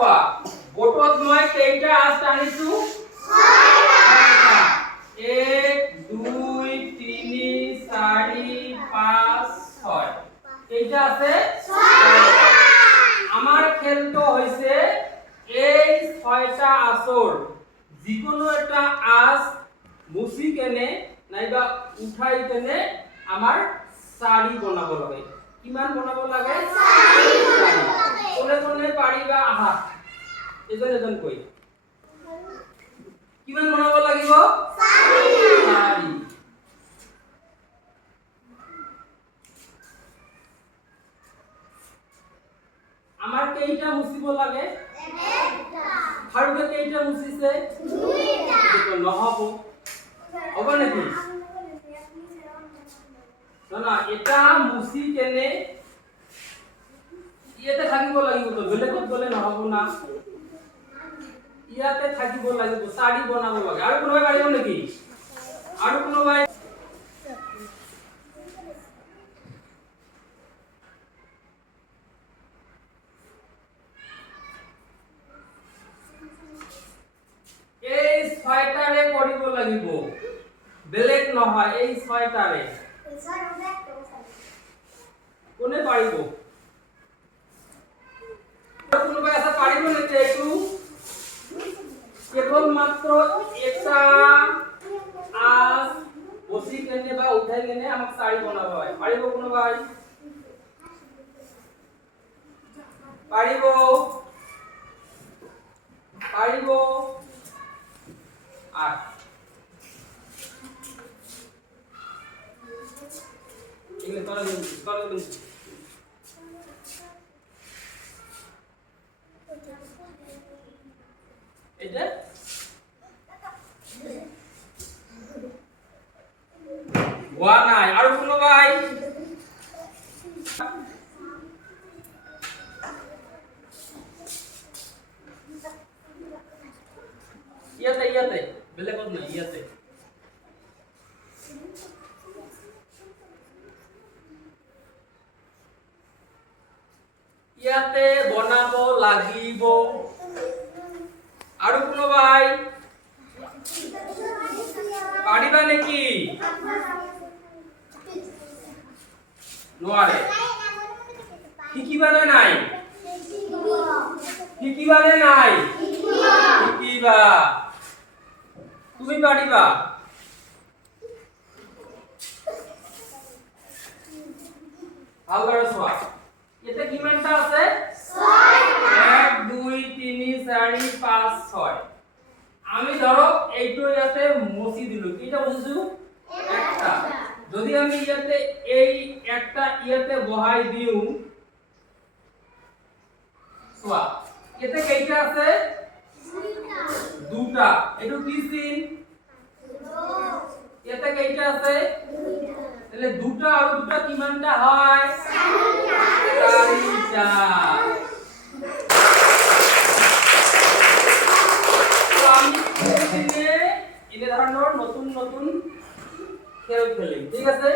চোৱা বোটত মই কেইটা আঁচ টানিছো 6টা 1 2 3 4 5 6 কেইটা আছে 6টা আমাৰ খেলটো হৈছে এই 6টা আঁচৰ যিকোনো এটা আঁচ মুছি কেনে নাইবা উঠাই কেনে আমাৰ সাৰি বনাব লাগে কিমান বনাব লাগে কোনে কোনে পাৰিবা আহা এজন এজন কই কিমান বনাব লাগিব সাৰি আমাৰ কেইটা মুছিব লাগে একটা হাৰুকে কেইটা মুছিছে দুইটা তো নহব হ'ব নেকি না এটা মুছি কেনে ইয়াতে থাকিব লাগিব তো বেলেগত গলে নহব না ইয়াতে থাকিব লাগিব সাৰি বনাব লাগে আৰু কোনোবাই পাৰিব নেকি আৰু কোনোবাই এই 6টাৰে কৰিব লাগিব বেলেগ নহয় এই 6টাৰে কোনে পাৰিব কোনোবাই আছে পাৰিব নেকি এইটো কেৱল মাত্ৰ এটা আঁচ বসি কেনে বা উঠাই কেনে আমাক সাৰি বনাব হয় পাৰিব কোনোবাই পাৰিব পাৰিব আৰ এগুলো তোৰা দিন এটা ওয়া নাই আৰ কোনো ভাই ইয়াতে বেলেগত নাই ইয়াতে ইয়াতে বনাব লাগিব আৰু কোনো ভাই পাৰিবা নেকি নোৱাৰে শিকিবানে নাই শিকিবানে নাই শিকিবা তুমি পাৰিবা ভালদৰে চোৱা ইয়াতে কিমানটা আছে 1 2 3 4 5 6 আমি ধৰক এইটো ইয়াতে মুছি দিলো কিটা মুছিছো একটা যদি আমি ইয়াতে এই একটা ইয়াতে বহাই দিও চোৱা ইয়াতে কেইটা আছে দুটা এটো কি চিন ইয়াতে কেইটা আছে তাহলে দুটা আর দুটা কিমানটা হয় চাৰিটা তো আমি এনে ধৰণৰ নতুন নতুন খেল খেলিম ঠিক আছে